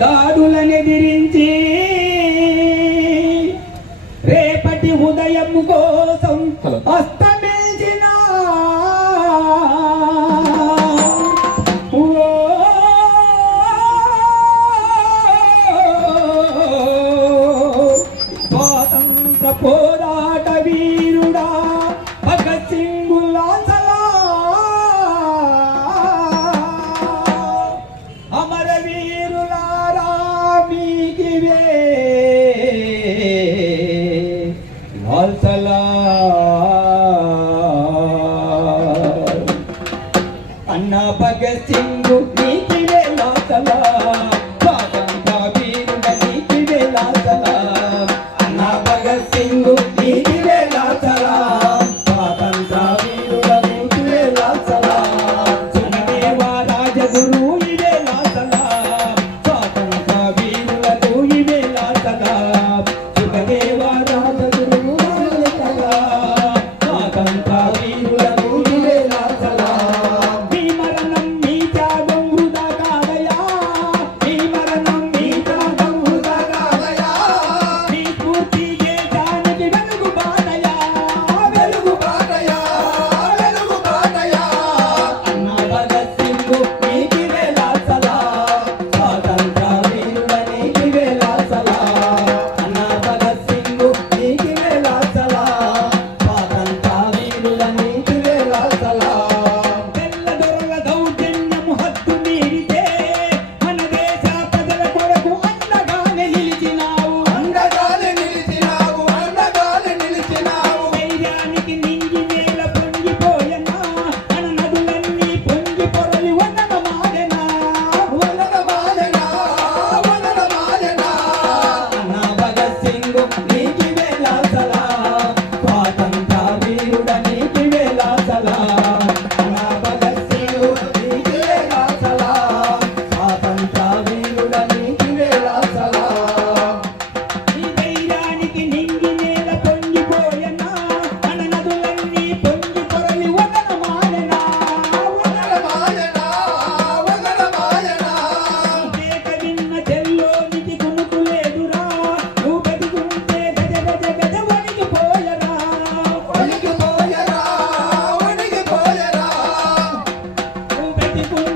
దాడులనెదిరించి రేపటి ఉదయం కోసం Altala people.